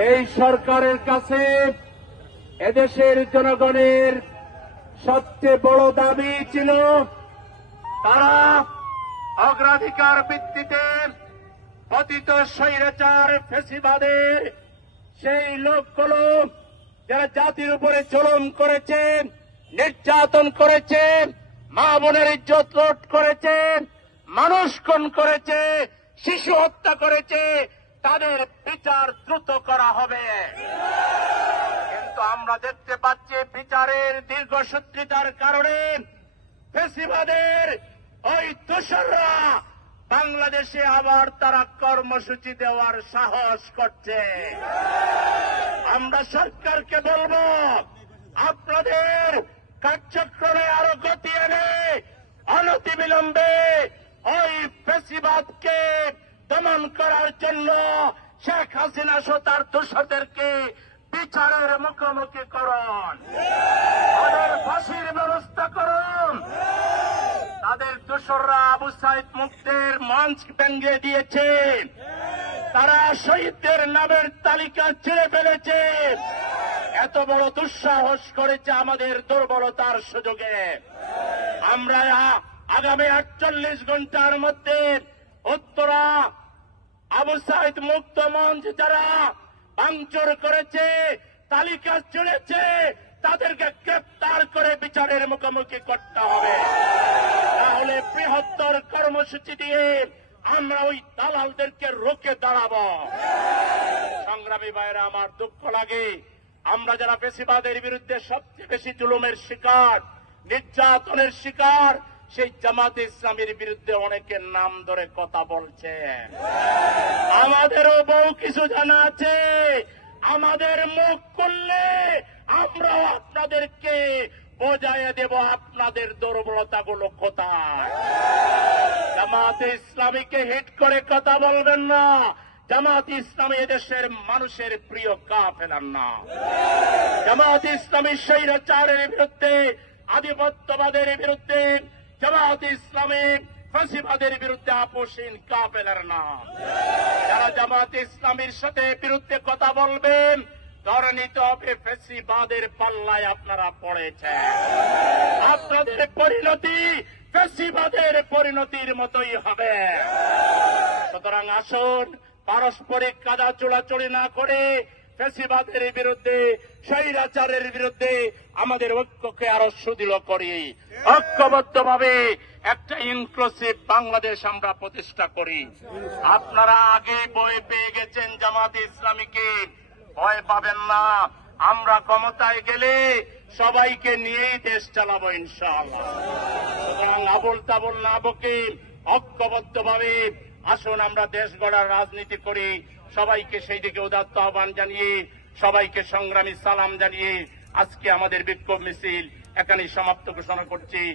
এই সরকারের কাছে এদেশের জনগণের সবচেয়ে বড় দাবি ছিল তারা অগ্রাধিকার ভিত্তিতে পতিত স্বৈরাচার ফ্যাসিবাদের সেই লোকগুলো যারা জাতির উপরে জুলুম করেছে, নির্যাতন করেছে, মা বোনের ইজ্জত লুট করেছে, মানুষ খুন করেছে, শিশু হত্যা করেছে, তাদের বিচার দ্রুত করা হবে। কিন্তু আমরা দেখতে পাচ্ছি বিচারের দীর্ঘসূত্রিতার কারণে ফ্যাসিবাদের ওই দোসররা বাংলাদেশে আবার তারা কর্মসূচি দেওয়ার সাহস করছে। আমরা সরকারকে বলব, আপনাদের কার্যক্রমে আরো গতি এনে অনতিবিলম্বে ওই ফ্যাসিবাদকে দমন করার জন্য শেখ হাসিনা সহ তার দোসরদেরকে বিচারের মুখোমুখি করুন, তাদের ফাঁসির ব্যবস্থা করুন। তাদের দোসররা আবু সাইদ মুক্তির মঞ্চ ভেঙে দিয়েছে, তারা শহীদদের নামের তালিকা ছিঁড়ে ফেলেছে। এত বড় দুঃসাহস করেছে আমাদের দুর্বলতার সুযোগে। আমরা আগামী 48 ঘন্টার মধ্যে উত্তরা আবু সাইদ মুক্ত মঞ্চ যারা ভাঙচুর করেছে, তালিকা ছিঁড়েছে, তাদেরকে গ্রেপ্তার করে বিচারের মুখোমুখি করতে হবে। তাহলে বৃহত্তর কর্মসূচি দিয়ে আমরা ওই দালালদেরকে রুখে দাঁড়াবো। সংগ্রামী ভাইরা, আমার দুঃখ লাগে, আমরা যারা ফ্যাসিবাদের বিরুদ্ধে সবচেয়ে বেশি জুলুমের শিকার, নির্যাতনের শিকার, সেই জামাতে ইসলামীর বিরুদ্ধে অনেকের নাম ধরে কথা বলছে। আমাদেরও বহু কিছু জানা আছে। আমাদের মুখ করলে আমরাও আপনাদেরকে বোঝাইয়া দেব আপনাদের দুর্বলতাগুলো কোথায়। জামাতে ইসলামীকে হিট করে কথা বলবেন না। জামাতে ইসলামী এদেশের মানুষের প্রিয় কাফেলার না। জামাতে ইসলামী স্বৈরাচারের বিরুদ্ধে, আধিপত্যবাদের বিরুদ্ধে, জামাতে ইসলামী ফ্যাসিবাদের বিরুদ্ধে আপোষহীন কাফেলার নাম। যারা জামাতে ইসলামীর সাথে বিরুদ্ধে কথা বলবেন, ধরে নিতে হবে ফ্যাসিবাদের পাল্লায় আপনারা পড়েছেন। আপনাদের পরিণতি ফ্যাসিবাদের পরিণতির মতোই হবে। সুতরাং আসুন, পারস্পরিক কাদা চোরাচুরি না করে ফ্যাসিবাদের বিরুদ্ধে, স্বৈরাচারের বিরুদ্ধে আমাদের ঐক্যকে আরো সুদৃঢ় করি। ঐক্যবদ্ধভাবে একটা ইনক্লুসিভ বাংলাদেশ আমরা প্রতিষ্ঠা করি। আপনারা আগে ভয় পেয়ে গেছেন জামাতে ইসলামীকে, ভয় পাবেন না। আমরা ক্ষমতায় গেলে সবাইকে নিয়েই দেশ চালাবো ইনশাআল্লাহ। সুতরাং আবল তাবল না বকে ঐক্যবদ্ধভাবে আসুন আমরা দেশ গড়ার রাজনীতি করি। সবাইকে সেই দিকে উদাত্ত আহ্বান জানিয়ে, সবাইকে সংগ্রামী সালাম জানিয়ে আজকে আমাদের বিক্ষোভ মিছিল এখানেই সমাপ্ত ঘোষণা করছি।